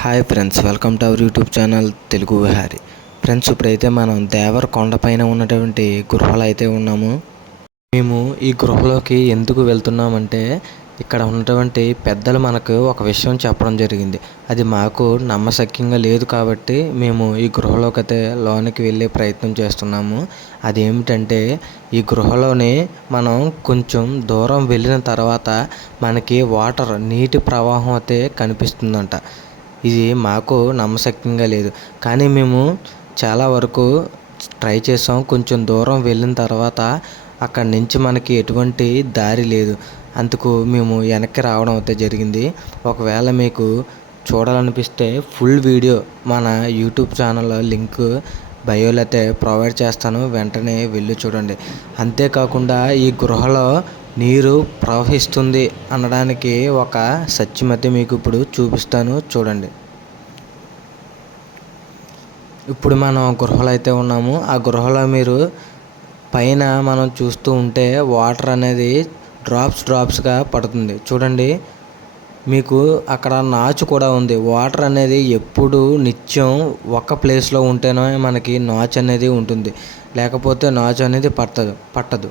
Hi friends welcome to our YouTube channel Telugu Vihari. Friends ఇప్పుడైతే మనం దేవర కొండపైన ఉన్నటువంటి గృహలో అయితే ఉన్నాము. మేము ఈ గృహలోకి ఎందుకు వెళ్తున్నామంటే ఇక్కడ ఉన్నటువంటి పెద్దలు మనకు ఒక విషయం చెప్పడం జరిగింది. అది మాకు నమ్మశక్యంగా లేదు కాబట్టి మేము ఈ గృహలోకి అయితే లోనికి వెళ్ళే ప్రయత్నం చేస్తున్నాము. అదేమిటంటే ఈ గృహలోని మనం కొంచెం దూరం వెళ్ళిన తర్వాత మనకి వాటర్ నీటి ప్రవాహం అయితే కనిపిస్తుందంట. ఇది మాకు నమ్మశక్యంగా లేదు. కానీ మేము చాలా వరకు ట్రై చేసాం. కొంచెం దూరం వెళ్ళిన తర్వాత అక్కడి నుంచి మనకి ఎటువంటి దారి లేదు. అందుకు మేము వెనక్కి రావడం అయితే జరిగింది. ఒకవేళ మీకు చూడాలనిపిస్తే ఫుల్ వీడియో మన యూట్యూబ్ ఛానల్లో లింక్ బయోలో అయితే ప్రొవైడ్ చేస్తాను. వెంటనే వెళ్ళి చూడండి. అంతేకాకుండా ఈ గృహలో నీరు ప్రవహిస్తుంది అనడానికి ఒక సత్యం అయితే మీకు ఇప్పుడు చూపిస్తాను చూడండి. ఇప్పుడు మనం గృహలో అయితే ఉన్నాము. ఆ గృహలో మీరు పైన మనం చూస్తూ ఉంటే వాటర్ అనేది డ్రాప్స్ డ్రాప్స్గా పడుతుంది. చూడండి మీకు అక్కడ నాచు కూడా ఉంది. వాటర్ అనేది ఎప్పుడు నిత్యం ఒక ప్లేస్లో ఉంటేనే మనకి నాచు అనేది ఉంటుంది. లేకపోతే నాచు అనేది పట్టదు పట్టదు.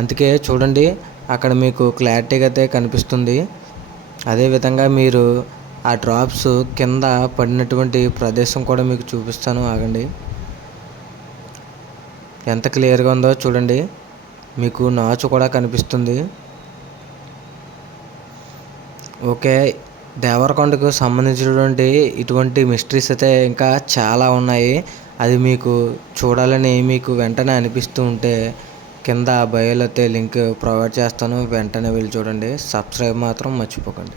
అందుకే చూడండి అక్కడ మీకు క్లారిటీగా అయితే కనిపిస్తుంది. అదేవిధంగా మీరు ఆ డ్రాప్స్ కింద పడినటువంటి ప్రదేశం కూడా మీకు చూపిస్తాను ఆగండి. ఎంత క్లియర్గా ఉందో చూడండి. మీకు నాచు కూడా కనిపిస్తుంది. ఓకే దేవరకొండకు సంబంధించినటువంటి ఇటువంటి మిస్టరీస్ అయితే ఇంకా చాలా ఉన్నాయి. అది మీకు చూడాలని మీకు వెంటనే అనిపిస్తూ ఉంటే కింద బయోలో అయితే లింక్ ప్రొవైడ్ చేస్తాను. వెంటనే వెళ్ళి చూడండి. సబ్స్క్రైబ్ మాత్రం మర్చిపోకండి.